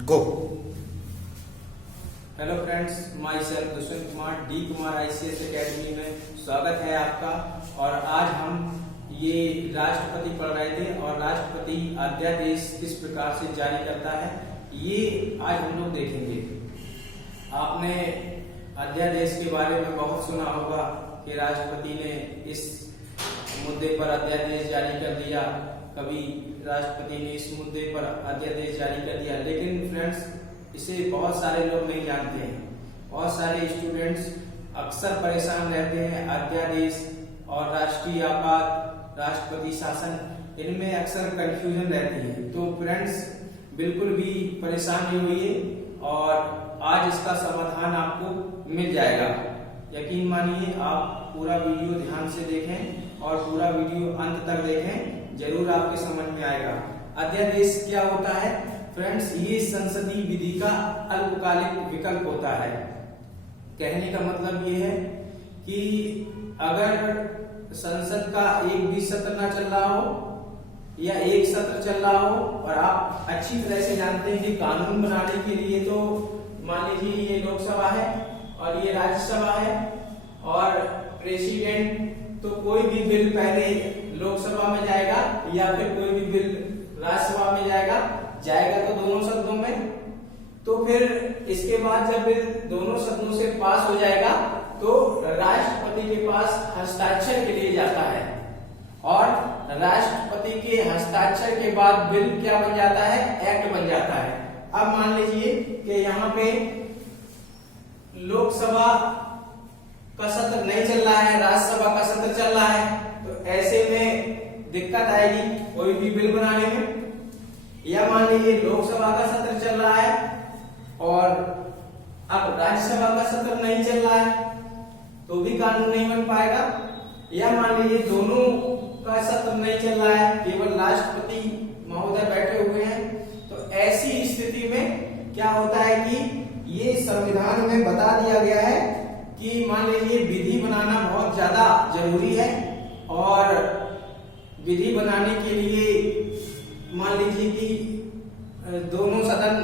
Go. Hello friends, my self Dushyant Kumar D Kumar ICS academy में स्वागत है आपका। और आज हम ये राष्ट्रपति पढ़ रहे थे और राष्ट्रपति अध्यादेश किस प्रकार से जारी करता है ये आज हम लोग देखेंगे। आपने अध्यादेश के बारे में बहुत सुना होगा कि राष्ट्रपति ने इस मुद्दे पर अध्यादेश जारी कर दिया, कभी राष्ट्रपति ने इस मुद्दे पर अध्यादेश जारी कर दिया। लेकिन फ्रेंड्स, इसे बहुत सारे लोग नहीं जानते हैं। बहुत सारे स्टूडेंट्स अक्सर परेशान रहते हैं। अध्यादेश और राष्ट्रीय आपात, राष्ट्रपति शासन, इनमें अक्सर कंफ्यूजन रहती है। तो फ्रेंड्स, बिल्कुल भी परेशान नहीं होइए और आज इसका समाधान आपको मिल जाएगा। यकीन मानिए, आप पूरा वीडियो ध्यान से देखें और पूरा वीडियो अंत तक देखें, जरूर आपके समझ में आएगा। अध्यादेश क्या होता है फ्रेंड्स? ये संसदीय विधि का अल्पकालिक विकल्प होता है। कहने का मतलब ये है कि अगर संसद का एक भी सत्र ना चल रहा हो या एक सत्र चल रहा हो, और आप अच्छी तरह से जानते हैं कि कानून बनाने के लिए तो मान लीजिए ये लोकसभा है और ये राज्यसभा है, और प्रेसिडेंट तो कोई भी बिल पहले लोकसभा में जाएगा या फिर कोई भी बिल राज्यसभा में जाएगा तो दोनों सदनों में। तो फिर इसके बाद जब बिल दोनों सदनों से पास हो जाएगा तो राष्ट्रपति के पास हस्ताक्षर के लिए जाता है, और राष्ट्रपति के हस्ताक्षर के बाद बिल क्या बन जाता है? एक्ट बन जाता है। अब मान लीजिए कि यहाँ पे लोकसभा का सत्र नहीं चल रहा है, राज्यसभा का सत्र चल रहा है, तो ऐसे में दिक्कत आएगी कोई भी बिल बनाने में। या मान लीजिए लोकसभा का सत्र चल रहा है और अब राज्यसभा का सत्र नहीं चल रहा है तो भी कानून नहीं बन पाएगा। या मान लीजिए दोनों का सत्र नहीं चल रहा है, केवल राष्ट्रपति महोदय बैठे हुए हैं, तो ऐसी स्थिति में क्या होता है कि ये संविधान में बता दिया गया है कि मान लीजिए विधि बनाना बहुत ज्यादा जरूरी है, और विधि बनाने के लिए मान लीजिए कि दोनों सदन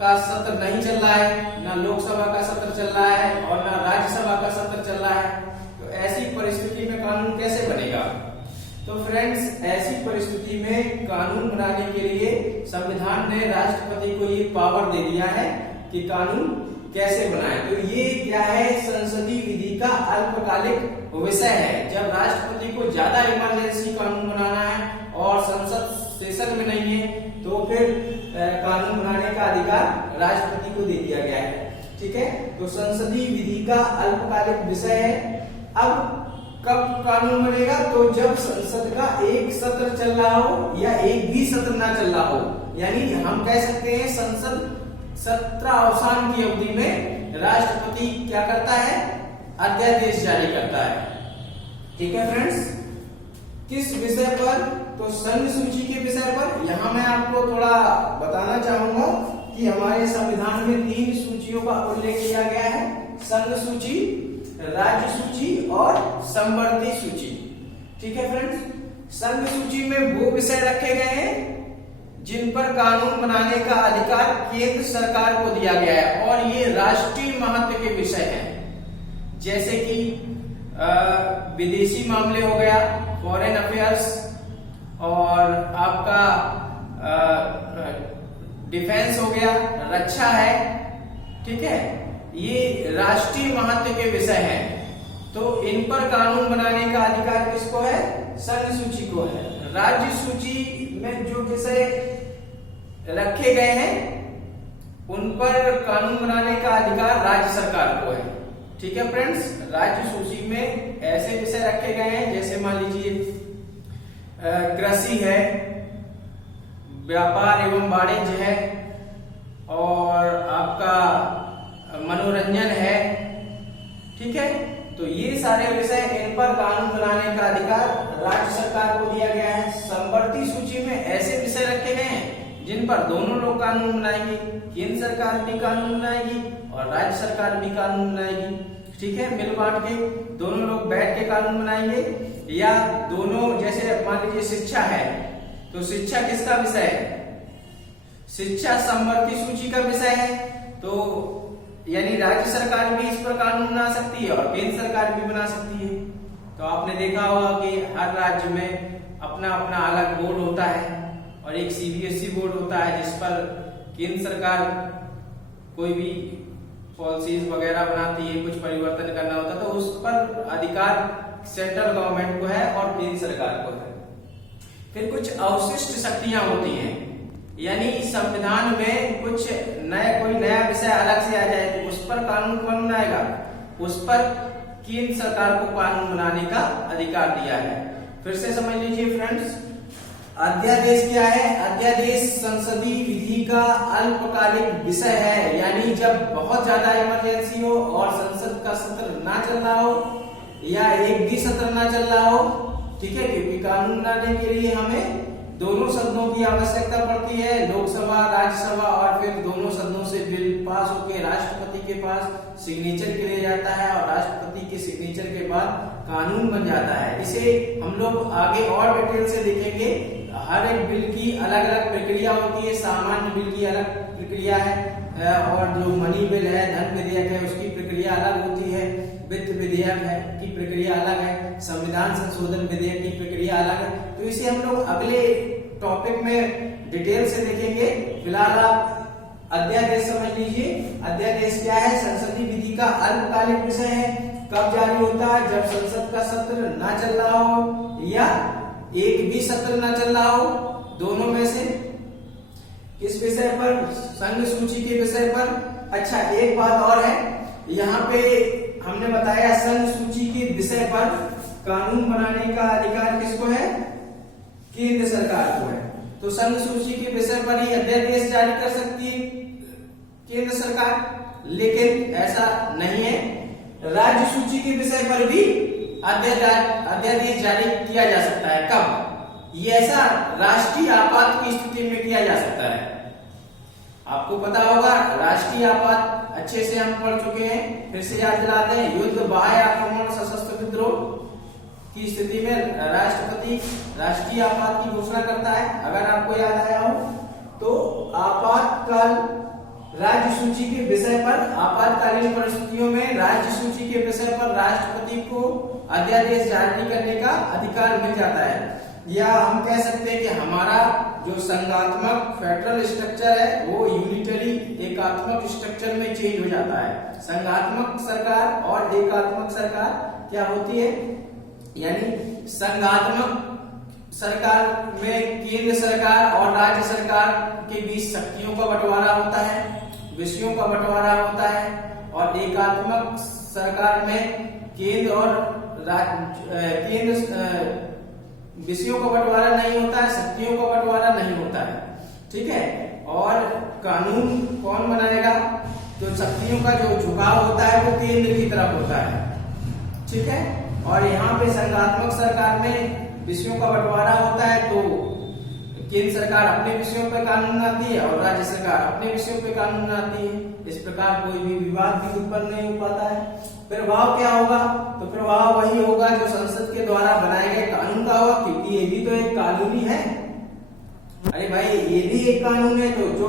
का सत्र नहीं चल रहा है, ना लोकसभा का सत्र चल रहा है और ना राज्यसभा का सत्र चल रहा है, तो ऐसी परिस्थिति में कानून कैसे बनेगा? तो फ्रेंड्स, ऐसी परिस्थिति में कानून बनाने के लिए संविधान ने राष्ट्रपति को ये पावर दे दिया है कि कानून कैसे बनाए। तो ये क्या है? संसदीय विधि का अल्पकालिक विषय है। जब राष्ट्रपति को ज्यादा इमरजेंसी कानून बनाना है और संसद सेशन में नहीं है, तो फिर कानून बनाने का अधिकार राष्ट्रपति को दे दिया गया है। ठीक है, तो संसदीय विधि का अल्पकालिक विषय है। अब कब कानून बनेगा? तो जब संसद का एक सत्र चल रहा हो या एक भी सत्र ना चल रहा हो, यानी हम कह सकते हैं संसद सत्र अवसान की अवधि में राष्ट्रपति क्या करता है? अध्यादेश जारी करता है। ठीक है फ्रेंड्स, किस विषय पर? तो संघ सूची के विषय पर। यहाँ मैं आपको थोड़ा बताना चाहूंगा कि हमारे संविधान में 3 सूचियों का उल्लेख किया गया है: संघ सूची, राज्य सूची और समवर्ती सूची। ठीक है फ्रेंड्स, संघ सूची में वो विषय रखे गए हैं जिन पर कानून बनाने का अधिकार केंद्र सरकार को दिया गया है, और ये राष्ट्रीय महत्व के विषय हैं, जैसे कि विदेशी मामले हो गया, फॉरेन अफेयर्स, और आपका डिफेंस हो गया, रक्षा है। ठीक है, ये राष्ट्रीय महत्व के विषय हैं, तो इन पर कानून बनाने का अधिकार किसको है? संघ सूची को है। राज्य सूची में जो विषय रखे गए हैं उन पर कानून बनाने का अधिकार राज्य सरकार को है। ठीक है फ्रेंड्स, राज्य सूची में ऐसे विषय रखे गए हैं जैसे मान लीजिए कृषि है, व्यापार एवं वाणिज्य है, और आपका मनोरंजन है। ठीक है, तो ये सारे विषय, इन पर कानून बनाने का अधिकार राज्य सरकार को दिया गया है। समवर्ती सूची में ऐसे विषय रखे गए हैं जिन पर दोनों लोग कानून बनाएंगे, केंद्र सरकार भी कानून बनाएगी और राज्य सरकार भी कानून बनाएगी। ठीक है, मिल बांट के दोनों लोग बैठ के कानून बनाएंगे, या दोनों, जैसे मान लीजिए शिक्षा है, तो शिक्षा किसका विषय है? शिक्षा संवर्ग की सूची का विषय है। तो यानी राज्य सरकार भी इस पर कानून बना सकती है और केंद्र सरकार भी बना सकती है। तो आपने देखा होगा कि हर राज्य में अपना अपना अलग बोर्ड होता है और एक सीबीएसई बोर्ड होता है जिस पर केंद्र सरकार कोई भी पॉलिसीज वगैरह बनाती है, कुछ परिवर्तन करना होता है तो उस पर अधिकार सेंट्रल गवर्नमेंट को है और केंद्र सरकार को है। फिर कुछ अवशिष्ट शक्तियां होती हैं, यानी संविधान में कुछ कोई नया विषय अलग से आ जाए तो उस पर कानून कौन बनाएगा, उस पर केंद्र सरकार को कानून बनाने का अधिकार दिया है। फिर से समझ लीजिए फ्रेंड्स, अध्यादेश क्या है? अध्यादेश संसदीय विधि का अल्पकालिक विषय है, यानी जब बहुत ज्यादा इमरजेंसी हो और संसद का सत्र ना चल रहा हो या एक भी सत्र ना चल रहा हो, ठीक है, क्योंकि कानून बनाने के लिए हमें दोनों सदनों की आवश्यकता पड़ती है, लोकसभा राज्यसभा, और फिर दोनों सदनों से बिल पास होकर राष्ट्रपति के पास सिग्नेचर के लिए जाता है और राष्ट्रपति के सिग्नेचर के बाद कानून बन जाता है। इसे हम लोग आगे और डिटेल से देखेंगे। हर एक बिल की अलग अलग प्रक्रिया होती है, सामान्य बिल की अलग प्रक्रिया है और जो मनी बिल है, धन विधेयक है, उसकी प्रक्रिया अलग होती है, वित्त विधेयक है की प्रक्रिया अलग है, संविधान संशोधन विधेयक की प्रक्रिया अलग है। तो इसे हम लोग अगले टॉपिक में डिटेल से देखेंगे। फिलहाल आप अध्यादेश समझ लीजिए। अध्यादेश क्या है? संसदीय विधि का अल्पकालिक विषय है। कब जारी होता है? जब संसद का सत्र ना चल रहा हो या एक भी सत्र ना चल रहा हो, दोनों में से। किस विषय पर? संघ सूची के विषय पर। अच्छा, एक बात और है, यहाँ पे हमने बताया संघ सूची के विषय पर कानून बनाने का अधिकार किसको है? केंद्र सरकार को है। तो संघ सूची के विषय पर ही अध्यादेश जारी कर सकती है केंद्र सरकार, लेकिन ऐसा नहीं है। राज्य सूची के विषय पर भी अध्यादेश जारी किया जा सकता है। कब? ये ऐसा राष्ट्रीय आपात की स्थिति में किया जा सकता है। आपको पता होगा, राष्ट्रीय आपात अच्छे से हम पढ़ चुके हैं, फिर से याद दिलाते हैं। युद्ध, बाह्य आक्रमण, सशस्त्र विद्रोह की स्थिति में राष्ट्रपति राष्ट्रीय आपात की घोषणा करता है। अगर आपको याद आया हो तो आपातकाल राज्य सूची के विषय पर, आपातकालीन परिस्थितियों में राज्य सूची के विषय पर राष्ट्रपति को अध्यादेश जारी करने का अधिकार मिल जाता है। या हम कह सकते हैं कि हमारा जो संघात्मक फेडरल स्ट्रक्चर है वो यूनिटरी एकात्मक स्ट्रक्चर में चेंज हो जाता है। संघात्मक सरकार और एकात्मक सरकार क्या होती है? यानी संघात्मक सरकार में केंद्र सरकार और राज्य सरकार के बीच शक्तियों का बंटवारा होता है, विषयों का बंटवारा होता है, और एकात्मक सरकार में केंद्र और विषयों का बंटवारा नहीं होता है, शक्तियों का बंटवारा नहीं होता है। ठीक है, और कानून कौन बनाएगा? तो शक्तियों का जो झुकाव होता है वो केंद्र की तरफ होता है। ठीक है, और यहाँ पे संघात्मक सरकार में विषयों का बंटवारा होता है, तो केंद्र सरकार अपने विषयों पर कानून बनाती है और राज्य सरकार अपने विषयों पर कानून बनाती है। इस प्रकार कोई भी विवाद भी उत्पन्न नहीं हो पाता है। प्रभाव क्या होगा? तो प्रभाव वही होगा जो संसद के द्वारा बनाए गए कानून का होगा, क्योंकि ये भी तो एक कानून ही है। अरे भाई, ये भी एक कानून है, तो जो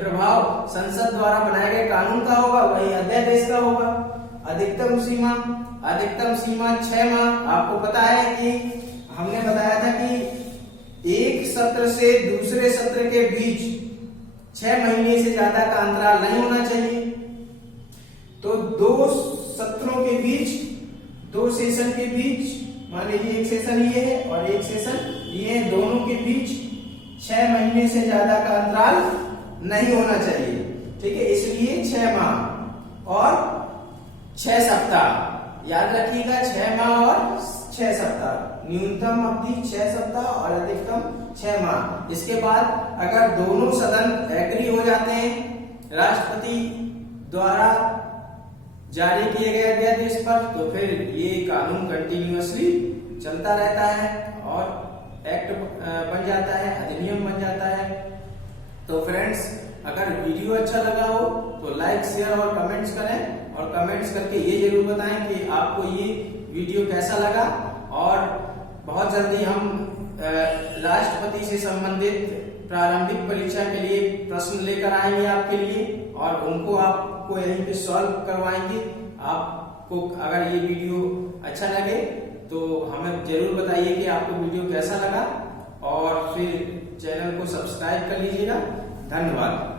प्रभाव संसद द्वारा बनाए गए कानून का होगा वही अध्यादेश का होगा। अधिकतम सीमा 6 माह। आपको पता है कि हमने बताया था कि एक सत्र से दूसरे सत्र के बीच 6 महीने से ज्यादा का अंतराल नहीं होना चाहिए। तो 2 सत्रों के बीच, 2 सेशन के बीच, मान लीजिए एक सेशन ये है और एक सेशन ये है, दोनों के बीच 6 महीने से ज्यादा का अंतराल नहीं होना चाहिए। ठीक है, इसलिए 6 माह और 6 सप्ताह। याद रखिएगा, 6 माह और 6 सप्ताह। न्यूनतम अवधि 6 सप्ताह और अधिकतम 6 माह। इसके बाद अगर दोनों सदन एग्री हो जाते हैं राष्ट्रपति द्वारा जारी किए गए अध्यादेश पर, तो फिर ये कानून कंटिन्यूअसली चलता रहता है और एक्ट बन जाता है, अधिनियम बन जाता है। तो फ्रेंड्स, अगर वीडियो अच्छा लगा हो तो लाइक, शेयर और कमेंट्स करें, और कमेंट्स करके ये जरूर बताएं कि आपको ये वीडियो कैसा लगा। और बहुत जल्दी हम राष्ट्रपति से संबंधित प्रारंभिक परीक्षा के लिए प्रश्न लेकर आएंगे आपके लिए और उनको आपको यहीं पे सॉल्व करवाएंगे। आपको अगर ये वीडियो अच्छा लगे तो हमें जरूर बताइए कि आपको वीडियो कैसा लगा और फिर चैनल को सब्सक्राइब कर लीजिएगा। धन्यवाद।